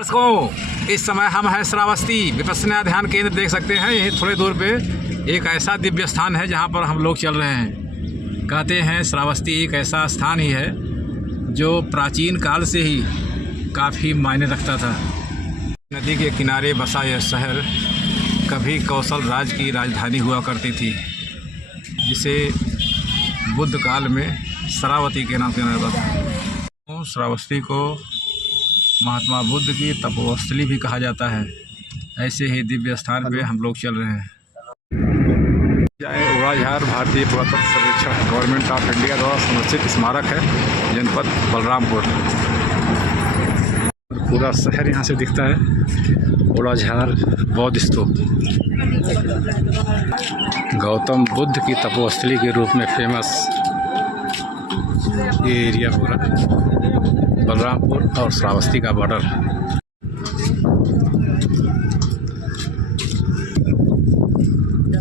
दर्शकों, इस समय हम हैं श्रावस्ती विपश्यना ध्यान केंद्र। देख सकते हैं यहीं थोड़े दूर पे एक ऐसा दिव्य स्थान है जहां पर हम लोग चल रहे हैं। कहते हैं श्रावस्ती एक ऐसा स्थान ही है जो प्राचीन काल से ही काफ़ी मायने रखता था। नदी के किनारे बसा यह शहर कभी कौशल राज की राजधानी हुआ करती थी, जिसे बुद्ध काल में श्रावती के नाम से जाना जाता था। श्रावस्ती को महात्मा बुद्ध की तपोस्थली भी कहा जाता है। ऐसे ही दिव्य स्थान पे हम लोग चल रहे हैं। उड़ाझार भारतीय पुरातत्व सर्वेक्षण गवर्नमेंट ऑफ इंडिया द्वारा संरक्षित स्मारक है, जनपद बलरामपुर। पूरा शहर यहाँ से दिखता है। उड़ाझार बौद्ध स्तूप गौतम बुद्ध की तपोस्थली के रूप में फेमस ये एरिया पूरा बलरामपुर और श्रावस्ती का बॉर्डर।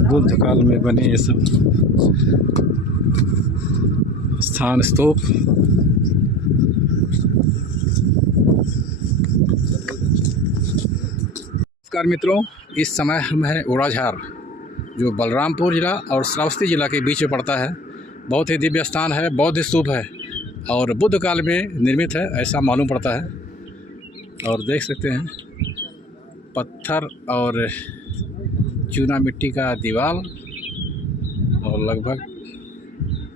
बुद्ध काल में बने ये सब स्थान स्तूप। नमस्कार मित्रों, इस समय हम हैं उड़ाझार, जो बलरामपुर ज़िला और श्रावस्ती ज़िला के बीच में पड़ता है। बहुत ही दिव्य स्थान है, बौद्ध स्तूप है और बुद्ध काल में निर्मित है ऐसा मालूम पड़ता है। और देख सकते हैं पत्थर और चूना मिट्टी का दीवार और लगभग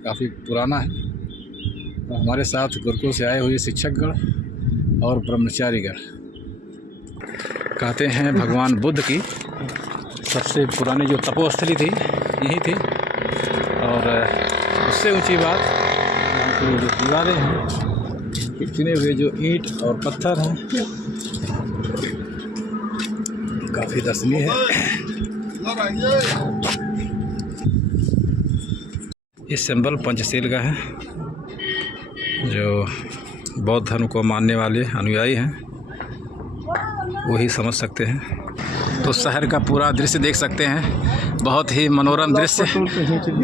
काफ़ी पुराना है। और हमारे साथ गुरुकुल से आए हुए शिक्षकगण और ब्रह्मचारीगण। कहते हैं भगवान बुद्ध की सबसे पुरानी जो तपोस्थली थी यही थी। और उससे ऊंची बात कि जो दीवारें हैं, चुने हुए जो ईंट और पत्थर हैं, काफ़ी दर्शनीय है। ये सिंबल पंचशील का है, जो बौद्ध धर्म को मानने वाले अनुयायी हैं वही समझ सकते हैं। तो शहर का पूरा दृश्य देख सकते हैं, बहुत ही मनोरम दृश्य।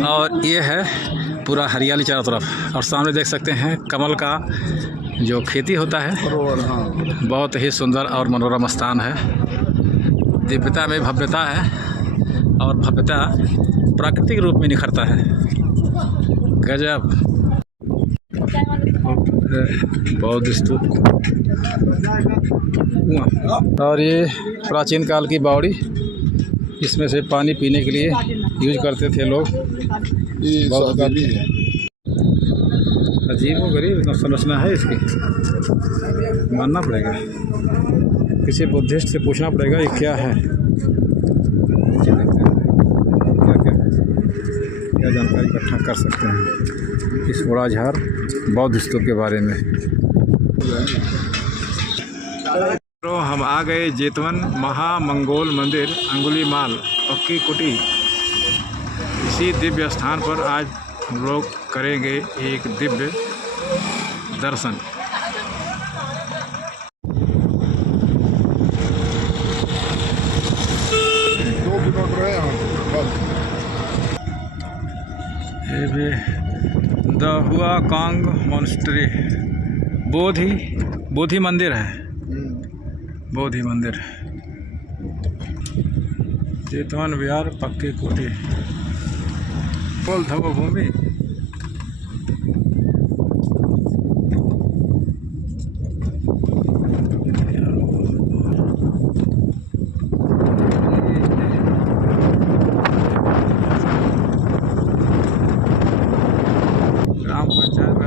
और ये है पूरा हरियाली चारों तरफ। और सामने देख सकते हैं कमल का जो खेती होता है। बहुत ही सुंदर और मनोरम स्थान है। दिव्यता में भव्यता है और भव्यता प्राकृतिक रूप में निखरता है। गजब। बौद्ध स्तूप और ये प्राचीन काल की बावड़ी, इसमें से पानी पीने के लिए यूज करते थे लोग। बहुत अजीब व गरीब संरचना है इसकी, मानना पड़ेगा। किसी बुद्धिस्ट से पूछना पड़ेगा ये क्या है, क्या जानकारी इकट्ठा कर सकते हैं इस उड़ाझार बौद्ध स्तूप के बारे में। तो हम आ गए जेतवन महामंगोल मंदिर अंगुलीमाल पक्की कुटी। इसी दिव्य स्थान पर आज हम लोग करेंगे एक दिव्य दर्शन। ये भी द हुआ कांग मॉन्स्ट्री बोधि मंदिर है। बोधि मंदिर जेतवन विहार पक्की कोठी बोल भूमि। ग्राम पंचायत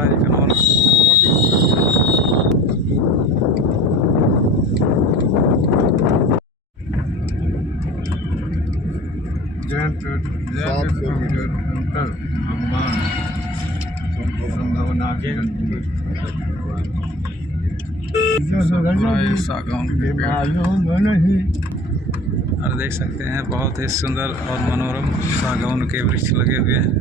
और देख सकते हैं बहुत ही सुंदर और मनोरम सागौन के वृक्ष लगे हुए हैं।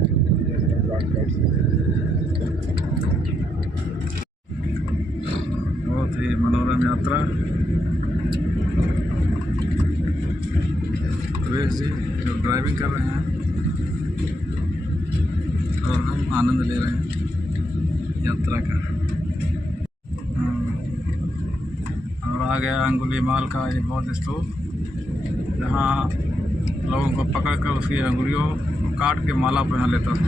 बहुत ही मनोरम यात्रा। जी जो ड्राइविंग कर रहे हैं और हम आनंद ले रहे हैं यात्रा का। और आ गया अंगुलीमाल का ये बौद्ध स्तूप, जहाँ लोगों को पकड़कर उसकी अंगुलियों को काट के माला पहना लेता था,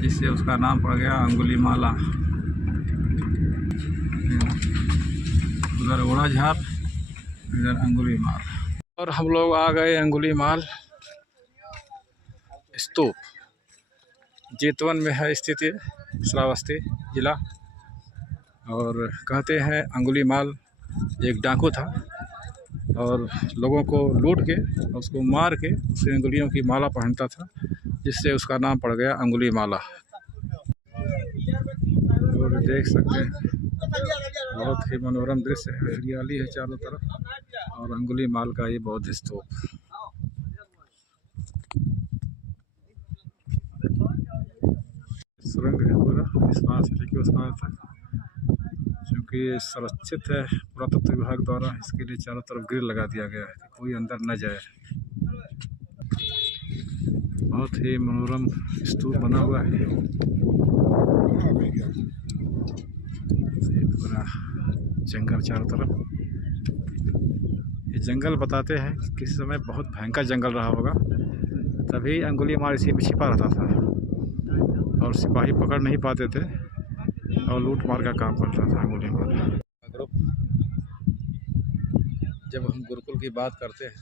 जिससे उसका नाम पड़ गया अंगुलीमाला। उधर घोड़ाझार, इधर अंगुलीमाल। और हम लोग आ गए अंगुलीमाल स्तूप। जेतवन में है स्थित ये, श्रावस्ती जिला। और कहते हैं अंगुलीमाल एक डाकू था और लोगों को लूट के उसको मार के उसकी अंगुलियों की माला पहनता था, जिससे उसका नाम पड़ गया अंगुलीमाला। और देख सकते हैं बहुत ही मनोरम दृश्य है, हरियाली है चारों तरफ, और अंगुलीमाल का ये बौद्ध स्तूप। सुरंग है पूरा इस पार से लेकर उस पार तक, क्योंकि ये सुरक्षित है पुरातत्व विभाग द्वारा, इसके लिए चारों तरफ ग्रिल लगा दिया गया है कि कोई अंदर न जाए। बहुत ही मनोरम स्तूप बना हुआ है, पूरा जंगल चारों तरफ। ये जंगल बताते हैं कि किसी समय बहुत भयंकर जंगल रहा होगा, तभी अंगुलीमाल इसी में छिपा रहता था और सिपाही पकड़ नहीं पाते थे और लूट मार का काम करता था अंगुलीमाल। ग्रुप जब हम गुरुकुल की बात करते हैं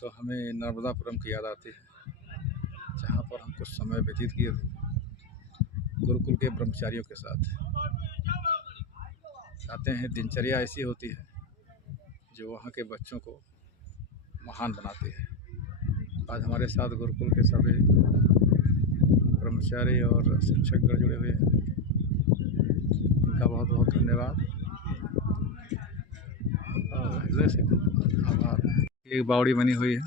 तो हमें नर्मदापुरम की याद आती है, जहाँ पर हम कुछ समय व्यतीत किए थे गुरुकुल के ब्रह्मचारियों के साथ। कहते हैं दिनचर्या ऐसी होती है जो वहाँ के बच्चों को महान बनाती है। आज हमारे साथ गुरुकुल के सभी ब्रह्मचारी और शिक्षकगण जुड़े हुए हैं, उनका बहुत बहुत धन्यवाद और हृदय से आभार। एक बावड़ी बनी हुई है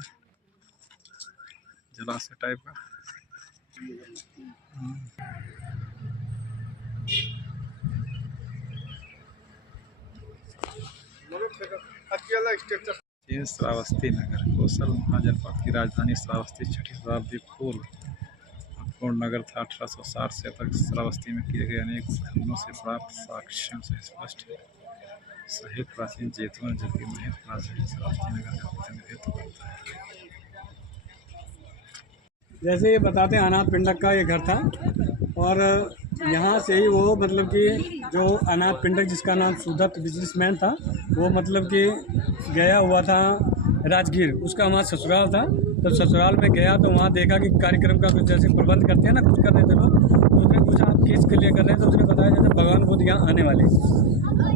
जलाशय टाइप का। ये श्रावस्ती नगर कौशल महाजनपद की राजधानी श्रावस्ती 6वीं शताब्दी पूर्ण नगर था। 1860 से तक श्रावस्ती में किए गए अनेक खननों से प्राप्त साक्ष्यों से स्पष्ट है। सही प्राचीन जेतवन जबकि महज प्राचीन श्रावस्ती नगर का प्रतिनिधित्व करता है। जैसे ये बताते हैं अनाथ पिंडक का ये घर था, और यहाँ से ही वो मतलब कि जो अनाथ पिंडक जिसका नाम सुदत्त बिजनेसमैन था, वो मतलब कि गया हुआ था राजगीर, उसका वहाँ ससुराल था। तो ससुराल में गया तो वहाँ देखा कि कार्यक्रम का कुछ जैसे प्रबंध करते हैं ना, कुछ कर रहे थे लोग, तो उसने पूछा आप किसके लिए कर रहे हैं, तो उसने बताया जैसे भगवान बुद्ध यहाँ आने वाले।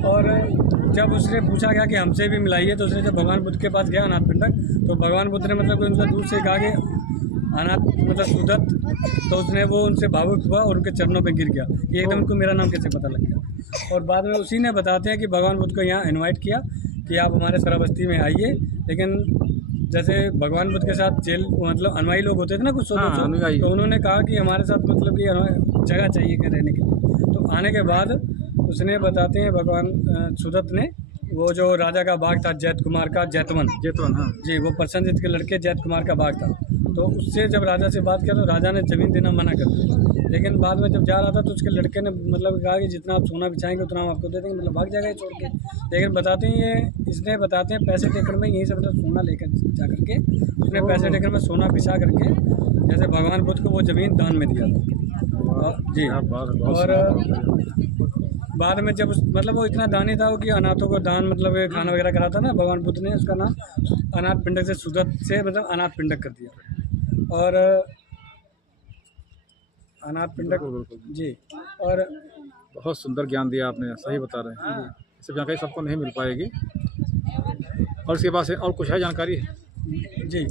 और जब उसने पूछा गया कि हमसे भी मिलाइए, तो उसने जब भगवान बुद्ध के पास गया अनाथ पिंडक, तो भगवान बुद्ध ने मतलब उनसे दूर से कहा कि अनाथ मतलब सुदत्त, तो उसने वो उनसे भावुक हुआ और उनके चरणों पे गिर गया कि एकदम को मेरा नाम कैसे पता लग गया। और बाद में उसी ने बताते हैं कि भगवान बुद्ध को यहाँ इनवाइट किया कि आप हमारे श्रावस्ती में आइए। लेकिन जैसे भगवान बुद्ध के साथ जेल मतलब अनुयायी लोग होते थे ना कुछ, तो उन्होंने कहा कि हमारे साथ मतलब कि जगह चाहिए कि रहने के लिए। तो आने के बाद उसने बताते हैं भगवान सुदत्त ने वो जो राजा का बाग था जैत कुमार का, जेतवन हाँ जी, वो प्रसन्नजित के लड़के जैत कुमार का बाग था। तो उससे जब राजा से बात किया तो राजा ने ज़मीन देना मना कर दिया। लेकिन बाद में जब जा रहा था तो उसके लड़के ने मतलब कहा कि जितना आप सोना बिछाएंगे उतना हम आपको दे देंगे, मतलब भाग जाएगा छोड़ के। लेकिन बताते हैं ये इसने बताते हैं पैसे टेकर में यहीं से मतलब सोना लेकर जा करके उसने पैसे टेकर में सोना बिछा करके जैसे भगवान बुद्ध को वो ज़मीन दान में दिया था जी। और बाद में जब मतलब वो इतना दानी था कि अनाथों को दान मतलब खाना वगैरह करा था ना, भगवान बुद्ध ने उसका नाम अनाथ पिंडक से सुदत्त से मतलब अनाथ पिंडक कर दिया। और अनाथ पिंडक जी, और बहुत सुंदर ज्ञान दिया आपने, सही बता रहे हैं। इससे जानकारी सबको नहीं मिल पाएगी। और इसके बाद से और कुछ है जानकारी जी।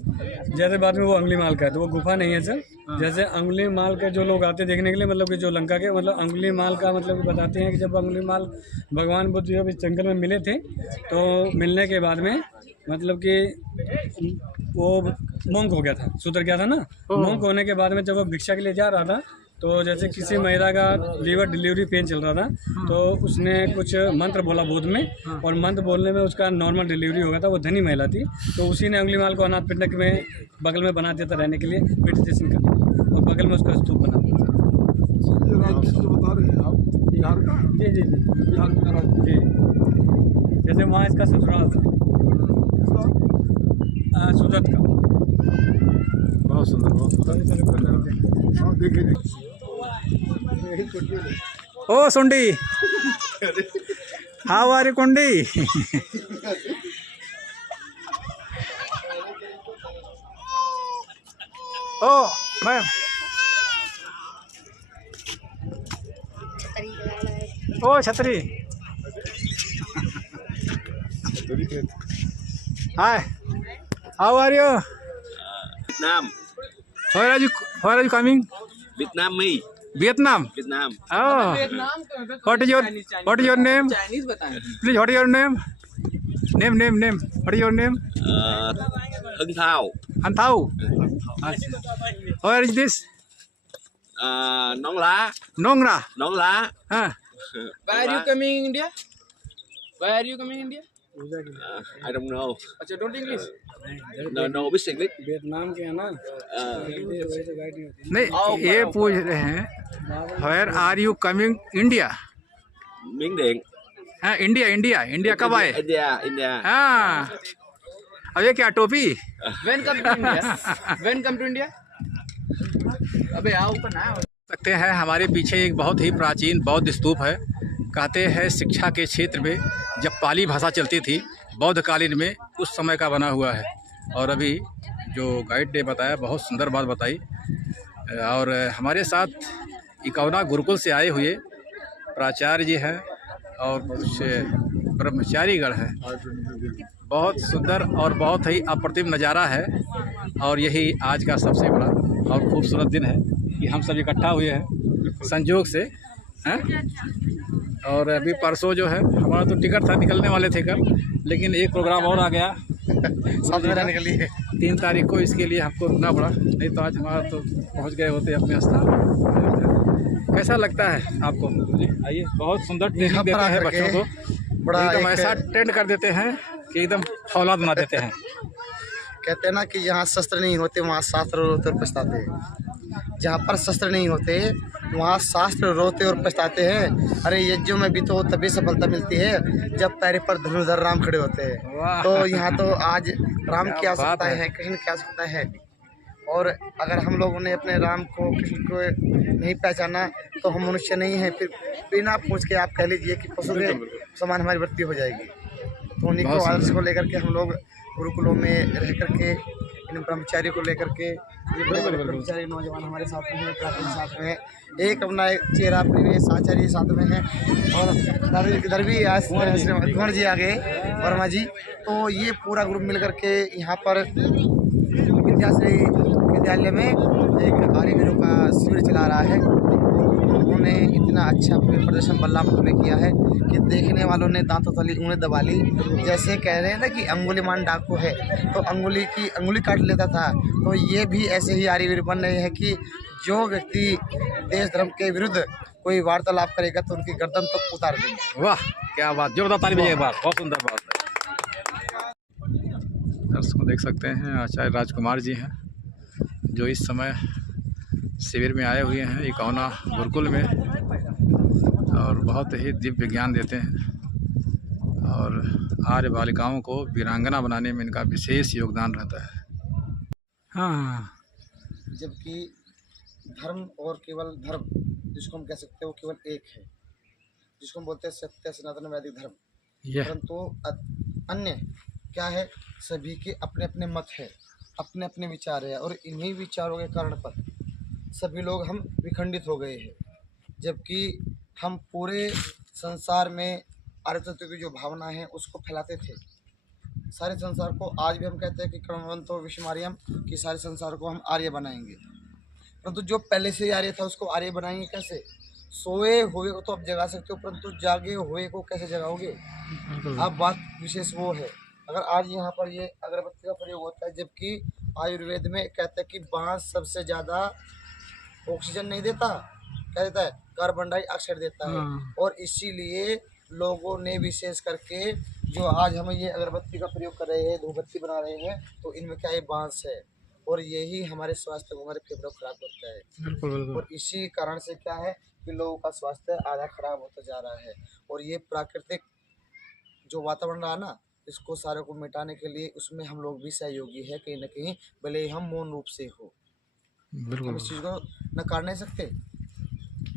जैसे बाद में वो अंगुलीमाल का है, तो वो गुफा नहीं है सर। जैसे अंगुलीमाल के जो लोग आते देखने के लिए मतलब कि जो लंका के मतलब अंगुलीमाल का मतलब बताते हैं कि जब अंगुलीमाल भगवान बुद्ध जब इस जंगल में मिले थे, तो मिलने के बाद में मतलब कि वो मोंक हो गया था, सुधर गया था ना। मोंक होने के बाद में जब वो भिक्षा के लिए जा रहा था, तो जैसे किसी महिला का लीवर डिलीवरी पेन चल रहा था, तो उसने कुछ मंत्र बोला बोध में, और मंत्र बोलने में उसका नॉर्मल डिलीवरी हो गया था। वो धनी महिला थी, तो उसी ने अंगुलीमाल को अनाथ पिंडक में बगल में बना दिया था रहने के लिए, मेडिटेशन करने, और बगल में उसका स्तूप बना दिया था। बता रहे हैं आप बिहार का? जी जी जी, बिहार में जी। जैसे वहाँ इसका ससुराल था सुदत का। बहुत सुंदर, बहुत सुंदर। ओ सुंडी, हाउ आर यू कुंडी? ओ मैम, ओ छतरी, hi, how are you? Vietnam, Where are you coming? Vietnamese, Vietnam. Vietnam. Oh, what is your name? Please, what is your name? Name. What is your name? Hưng Thao, Anthau. Where is this? Nón lá, Nongra. nón lá. Huh? Where are you coming India? Where are you coming India? I don't know. अच्छा don't English. No, biết English. Vietnam के है ना, वही तो guide नहीं होती। नहीं, ये पूछ रहे हैं Where are you coming India? Miến Điện. हाँ, इंडिया कब आए? India. हाँ, अब ये क्या टोपी? When come to India? When come to India? अबे आओ ऊपर ना। सकते हैं हमारे पीछे एक बहुत ही प्राचीन बौद्ध स्तूप है। कहते हैं शिक्षा के क्षेत्र में जब पाली भाषा चलती थी बौद्ध कालीन में, उस समय का बना हुआ है। और अभी जो गाइड ने बताया, बहुत सुंदर बात बताई। और हमारे साथ इकौना गुरुकुल से आए हुए प्राचार्य जी हैं और कुछ ब्रह्मचारीगण हैं। बहुत सुंदर और बहुत ही अप्रतिम नज़ारा है। और यही आज का सबसे बड़ा और खूबसूरत दिन है कि हम सब इकट्ठा हुए हैं संजोग से, हैं। और अभी परसों जो है हमारा तो टिकट था, निकलने वाले थे कल, लेकिन एक प्रोग्राम और आ गया साथ में निकली है 3 तारीख को। इसके लिए हमको रुकना पड़ा, नहीं तो आज हमारा तो पहुंच गए होते अपने स्थान। कैसा लगता है आपको? आइए, बहुत सुंदर ट्रेनिंग देते हैं बच्चों को, बड़ा एकदम ऐसा ट्रेंड कर देते हैं कि एकदम औलाद बना देते हैं। कहते हैं ना कि जहाँ शस्त्र नहीं होते वहाँ शास्त्र रोते और पछताते हैं। जहाँ पर शस्त्र नहीं होते वहाँ शास्त्र रोते और पछताते हैं। अरे यज्ञों में भी तो तभी सफलता मिलती है जब पैर पर धनुर्धर राम खड़े होते हैं। तो यहाँ तो आज राम की आवश्यकता है, कृष्ण की आवश्यकता है। और अगर हम लोगों ने अपने राम को, कृष्ण को नहीं पहचाना तो हम मनुष्य नहीं हैं। फिर बिना पूछ के आप कह लीजिए कि पशु के समान हमारी वृत्ति हो जाएगी। तो उन्हीं को आदर्श को लेकर के हम लोग गुरुकुलों में रह करके, इन ब्रह्मचारी को लेकर के, ब्रह्मचारी नौजवान हमारे साथ में हैं, प्राचीन साथ में है, एक अपना एक चेहरा प्रिवेश आचार्य साथ में है, और इधर भी कुंवर जी आ गए, वर्मा जी। तो ये पूरा ग्रुप मिल करके यहाँ पर विद्याश्री विद्यालय में एक आर्यवीरों का शिविर चला रहा है। उन्होंने इतना अच्छा प्रदर्शन बल्लापुर में किया है कि देखने वालों ने दांतों तली उन्हें दबा ली। जैसे कह रहे हैं ना कि अंगुलीमान डाकू है तो अंगुली काट लेता था, तो ये भी ऐसे ही आर्यवीर बन रहे हैं कि जो व्यक्ति देश धर्म के विरुद्ध कोई वार्तालाप करेगा तो उनकी गर्दन तक उतार देंगे। वाह, क्या बात, जोरदार ताली बजाइए एक बार, बहुत सुंदर बात है। दर्शकों देख सकते हैं आचार्य राजकुमार जी हैं जो इस समय शिविर में आए हुए हैं इकौना गुरुकुल में, और बहुत ही दिव्य ज्ञान देते हैं। और आर्य बालिकाओं को वीरांगना बनाने में इनका विशेष योगदान रहता है। हाँ, जबकि धर्म और केवल धर्म जिसको हम कह सकते हैं वो केवल एक है, जिसको हम बोलते हैं सत्य सनातन वैदिक धर्म। परंतु अन्य क्या है, सभी के अपने अपने मत है, अपने अपने विचार है, और इन्हीं विचारों के कारण पर सभी लोग हम विखंडित हो गए हैं। जबकि हम पूरे संसार में आर्य तत्व की जो भावना है उसको फैलाते थे सारे संसार को। आज भी हम कहते हैं कि क्रमवंतो विषमार्यम, कि सारे संसार को हम आर्य बनाएंगे। परंतु जो पहले से आर्य था उसको आर्य बनाएंगे कैसे? सोए हुए को तो आप जगा सकते हो, परंतु जागे हुए को कैसे जगाओगे? अब बात विशेष वो है। अगर आज यहाँ पर ये अगरबत्ती का प्रयोग होता है, जबकि आयुर्वेद में कहता है कि बांस सबसे ज़्यादा ऑक्सीजन नहीं देता, क्या देता है? कार्बन डाइऑक्साइड देता है। और इसीलिए लोगों ने विशेष करके जो आज हम ये अगरबत्ती का प्रयोग कर रहे हैं, धूपबत्ती बना रहे हैं, तो इनमें क्या है? बांस है, और यही हमारे स्वास्थ्य को, हमारे फेफड़ों को खराब करता है। बिल्कुल। और इसी कारण से क्या है कि लोगों का स्वास्थ्य आधा खराब होता जा रहा है। और ये प्राकृतिक जो वातावरण रहा ना, इसको सारे को मिटाने के लिए उसमें हम लोग भी सहयोगी है कहीं ना कहीं, भले ही हम मौन रूप से हो। हम बिल्कुल इस चीज़ को नकार नहीं सकते,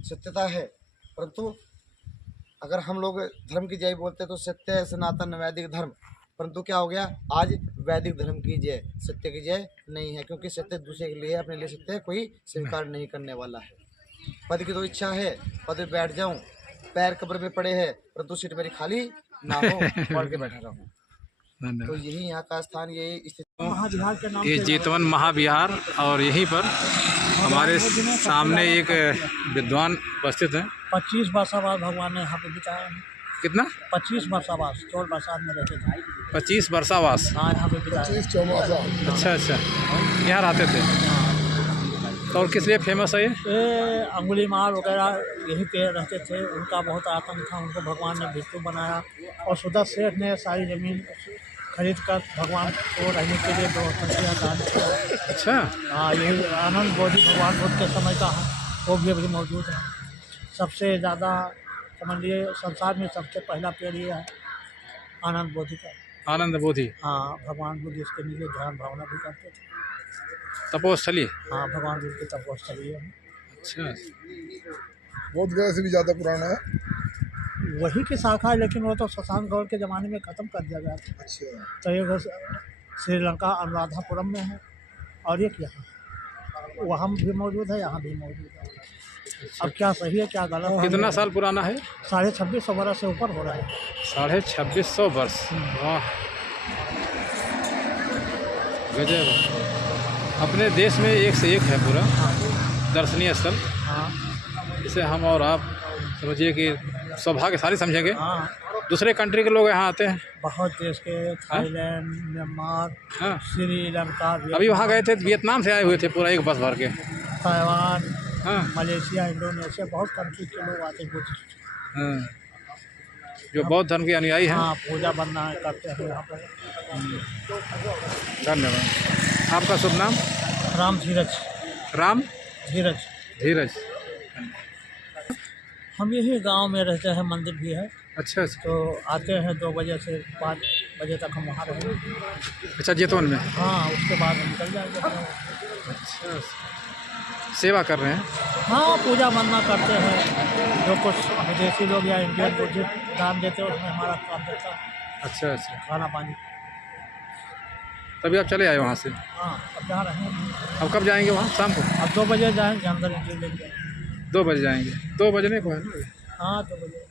सत्यता है। परंतु अगर हम लोग धर्म की जय बोलते तो सत्य है, सनातन वैदिक धर्म, परंतु क्या हो गया, आज वैदिक धर्म की जय, सत्य की जय नहीं है, क्योंकि सत्य दूसरे के लिए, अपने लिए सत्य कोई स्वीकार नहीं करने वाला है। पद की तो इच्छा है, पद पे बैठ जाऊं, पैर कब्र में पड़े हैं, परंतु सीट मेरी खाली ना हो, पढ़ के बैठा रहूं। तो धन्यवाद। यही यहाँ का स्थान, यही स्थिति। महाविहार के नाम ये जेतवन महाविहार, और यहीं पर हमारे सामने एक विद्वान उपस्थित हैं। 25 वर्षावास भगवान ने यहाँ पे बिताया है। कितना? 25 वर्षावास, चोर बरसात में रहते थे। 25 वर्षावास। हाँ, यहाँ पे बिताया। अच्छा अच्छा, यहाँ रहते थे। तो और किस लिए फेमस है ये? ये अंगुलीमाल वगैरह यहीं पे रहते थे, उनका बहुत आतंक था, उनको भगवान ने भिक्षु बनाया, और सुदत्त सेठ ने सारी ज़मीन खरीद कर भगवान को रहने के लिए 2 संख्या दान किया। अच्छा। हाँ, यही आनंद बोधि भगवान बुद्ध के समय का है, वो भी अभी मौजूद है। सबसे ज़्यादा समझ लिए संसार में सबसे पहला पेड़ ये है, आनंद बोधि का। आनंद बोधि। हाँ, भगवान बुद्ध इसके नीचे ध्यान भावना भी करते थे। तपोस्थली। हाँ, भगवान बुद्ध की तपोस्थली है। अच्छा। बोध गया से भी ज़्यादा पुराना है। वही की शाखा है, लेकिन वो तो शशांक गौड़ के ज़माने में ख़त्म कर दिया गया था। अच्छा। तो ये श्रीलंका अनुराधापुरम में है, और एक यहाँ वहाँ भी मौजूद है, यहाँ भी मौजूद है। अब क्या सही है क्या गलत है? कितना साल पुराना है? 2650 वर्ष से ऊपर हो रहा है। 2650 वर्ष। वाह, गजब। अपने देश में एक से एक है पूरा दर्शनीय स्थल। हाँ इसे हम और आप समझिए कि सौभाग्यशाली समझेंगे। हाँ, दूसरे कंट्री के लोग यहाँ आते हैं। बहुत देश के, थाईलैंड, म्यांमार, हाँ, श्रीलंका, अभी वहाँ गए थे, वियतनाम से आए हुए थे पूरा एक बस भर के। ताइवान, हाँ मलेशिया, इंडोनेशिया, बहुत कंट्री के लोग आते हैं। हाँ, जो बौद्ध धर्म के अनुयायी हैं। हाँ, पूजा बनना करते हैं यहाँ पर। धन्यवाद। आपका शुभ नाम? राम धीरज। राम धीरज। धीरज। हम यही गांव में रहते हैं, मंदिर भी है, अच्छा अच्छा। तो आते हैं 2 बजे से 5 बजे तक हम वहाँ रहेंगे। अच्छा, जेतवन में। हाँ, उसके बाद हम निकल जाएंगे। अच्छा, सेवा कर रहे हैं। हाँ, पूजा बनना करते हैं, जो कुछ विदेशी लोग या इंडियन बुद्धिस्ट दान देते हैं उसमें हमारा काम देता है। अच्छा अच्छा, खाना पानी। तभी आप चले आए वहाँ से? हाँ, अब जहाँ रहेंगे। अब कब जाएंगे वहाँ? शाम को? अब 2 बजे जाएंगे, अंदर एंट्री लेंगे। 2 बजे जाएंगे। 2 बजने को है ना? हाँ, 2 बजे।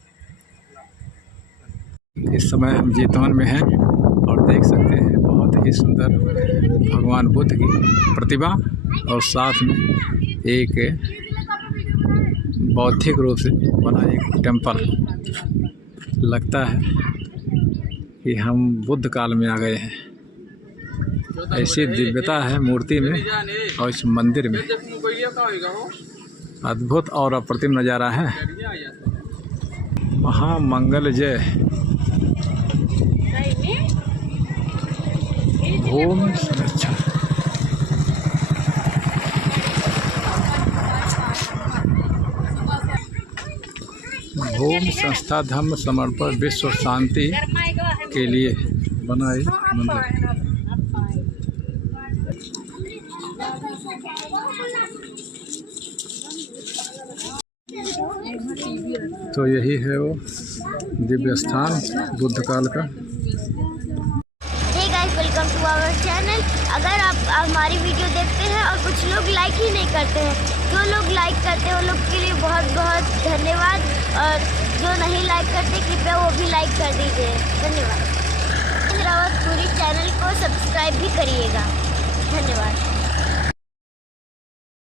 इस समय हम जेतवन में हैं और देख सकते हैं बहुत ही सुंदर भगवान बुद्ध की प्रतिभा, और साथ में एक बौद्धिक रूप से बना एक टेम्पल। लगता है कि हम बुद्ध काल में आ गए हैं, ऐसी दिव्यता है मूर्ति में और इस मंदिर में। अद्भुत और अप्रतिम नज़ारा है। महामंगल जय। ओम संरक्षण। ओम संस्था धर्म समर्पण विश्व शांति के लिए बना एक मंदिर। तो यही है वो दिव्य स्थान बुद्ध काल का। Hey guys, welcome to our channel. अगर आप हमारी वीडियो देखते हैं और कुछ लोग लाइक ही नहीं करते हैं, जो लोग लाइक करते हैं उन लोग के लिए बहुत बहुत धन्यवाद, और जो नहीं लाइक करते कृपया वो भी लाइक कर दीजिए। धन्यवाद। पूरी चैनल को सब्सक्राइब भी करिएगा। धन्यवाद।